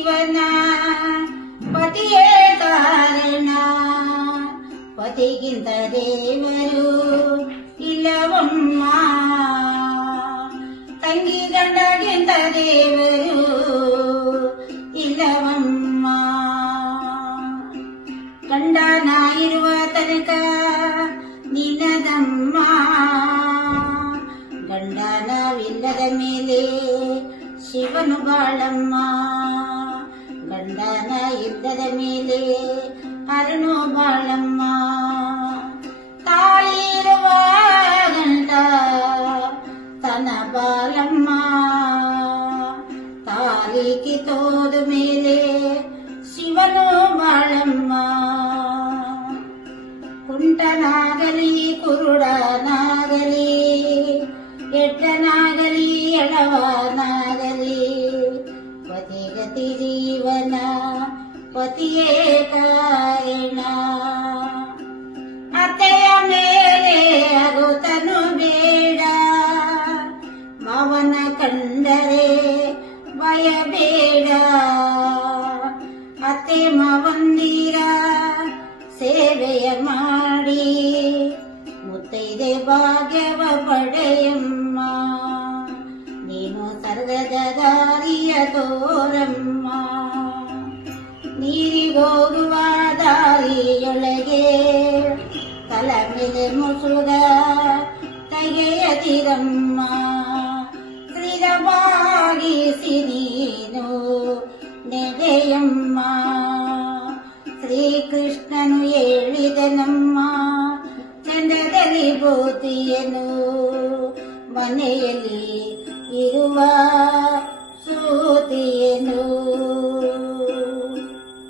ಜೀವನ ಪತಿಯೇ ಕಾರಣ, ಪತಿಗಿಂತ ದೇವರು ಇಲ್ಲವಮ್ಮ, ತಂಗಿ ಗಂಡಗಿಂತ ದೇವರು ಇಲ್ಲವಮ್ಮ. ಗಂಡನ ಇರುವ ತನಕ ನಿನದಮ್ಮ, ಗಂಡನವಿಲ್ಲದ ಮೇಲೆ ಶಿವನು ಬಾಳಮ್ಮ, ಗಂಡನ ಇದ್ದದ ಮೇಲೆ ಹರನು ಬಾಳಮ್ಮ. ತಾಳಿರುವ ಗಂಡ ತನ ಬಾಳಮ್ಮ, ತಾಳಿ ಕಿತ್ತೋದ ಮೇಲೆ ಶಿವನು ಬಾಳಮ್ಮ. ಕುಂಟನಾಗಲಿ ಕುರುಡನಾಗಲಿ, ಎಡ್ಡನಾಗಲಿ ಎಳವನಾಗಲಿ, ಪತಿಗತಿ ಜೀವನ ಪತಿಯೇ ಕಾರಣ. ಅತ್ತೆಯ ಮೇಲೆ ಅಗುತನು ಬೇಡ, ಮಾವನ ಕಂಡರೆ ಭಯ ಬೇಡ. ಅತ್ತೆ ಮಾವಂದಿರ ಸೇವೆಯ ಮಾಡಿ ಮುತ್ತೈದೆ ಭಾಗ್ಯವ ಪಡೆಯಮ್ಮ, ನೀನು ಸರ್ಗದ ದಾರಿಯ ತೋರಮ್ಮ. ನೀರಿಗೋಗುವ ದಾರಿಯೊಳಗೆ ತಲ ಮೇಲೆ ಮುಸುಗ ತೆಗೆಯದಿರಮ್ಮ, ಸ್ಥಿರವಾಗಿಸಿ ನೀನು ನೆಡೆಯಮ್ಮ. ಶ್ರೀಕೃಷ್ಣನು ಹೇಳಿದನಮ್ಮ ಚಂದ್ರದಲ್ಲಿ ಭೂತಿಯನು, ಮನೆಯಲ್ಲಿ ಇರುವ ಸೂತಿಯನು.